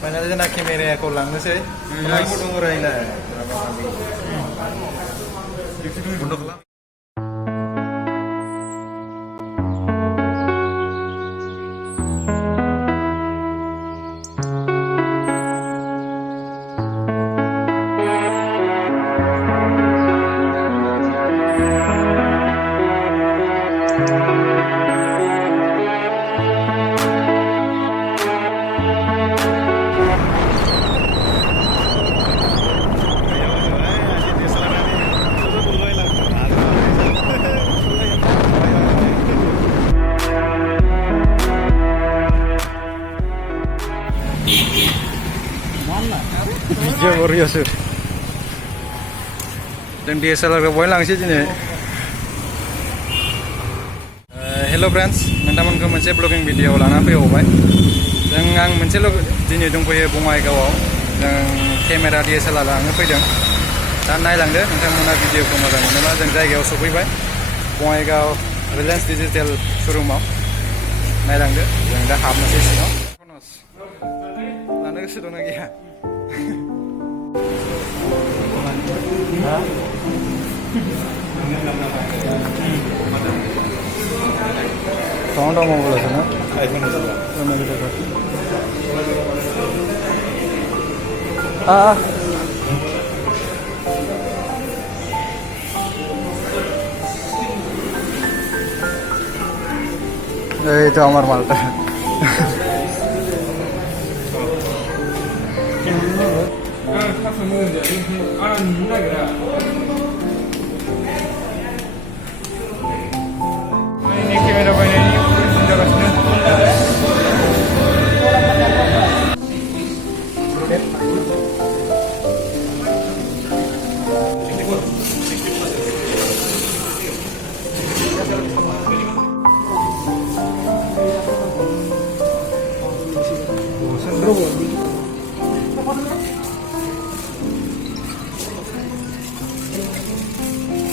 Mana aja nak kamera aku lang nasi. Aku dong raila. Untuk lah. Video baru sih. Dan DSLR ke boilang sih ini. Hello friends, nonton moncel vlogging video lana pe hobai. Dan ang moncel ini dong pe bungai kawau. Dan kamera DSLR lana pe dong. Dan naik lang deh, nonton mana video ko mazang mana jang jai gao supui bai. Bungai kau Reliance Digital showroom mau. Naik lang deh, yang dah hab masih sih no. Lana ke situ lagi ya. Tahun dah mau belas na? iPhone itu. Mana kita kan? Ah. Itu Amar Malta. Ini kamera apa ini? Sudah kasih.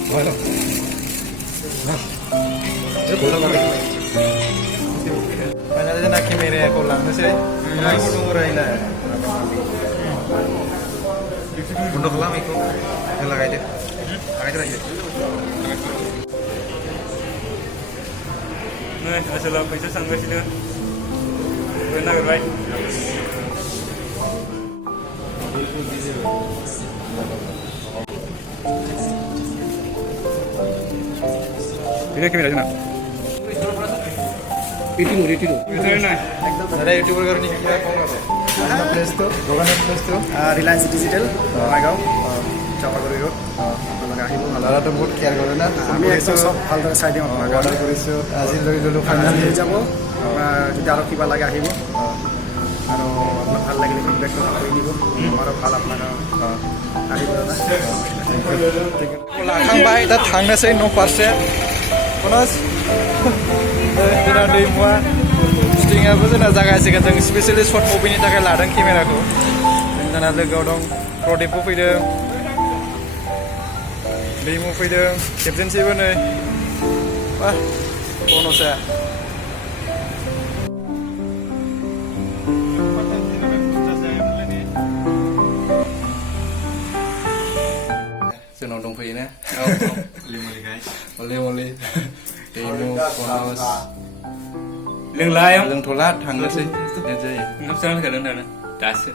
Bueno. Mana aja nak kamera aku lang nasi. Aku dong raila. Untuk lah itu. Yang lagai deh. Lagai deh aja. Nah, asal apa itu sanggup sih dengan benar baik. Ini kamera aja nak. Itu nah. Ada YouTuber kan ni kamera kau apa? Place tu, dogan place tu. Reliance Digital. Bangau. Chapaguri Road. Alara tu बहुत care करे ना. আমি একদম সব ভালদৰে চাই দিম আপোনাক Order কৰিছো আজি লৈ ললো ফাইনেল ফাইনাল হৈ যাব যদি আৰু কিবা লাগে আহিব আৰু আপোনাক ভাল লাগিলে ফিডবেকটো কৰি দিব আমাৰো ভাল আপোনাক আহিব না लाखांबाय दा थांनोसै न' फारसे कनस जोंना दैमुआ शुटिंआबो जोंना जागासिगोन जों स्पेसियेलि शर्ट मुभिनि थाखाय लादों केमेराखौ जोंना लोगोआव दं प्रदीपबो फैदों दैमु फैदों खेबजेनसैबो नै बा बनसा जोंनाव दंफैयो ना Limoli guys मले दैमु कनस Lưng lai không? लोंथ'ला थांनोसै Ngắm sao cái đó nè, đã sự.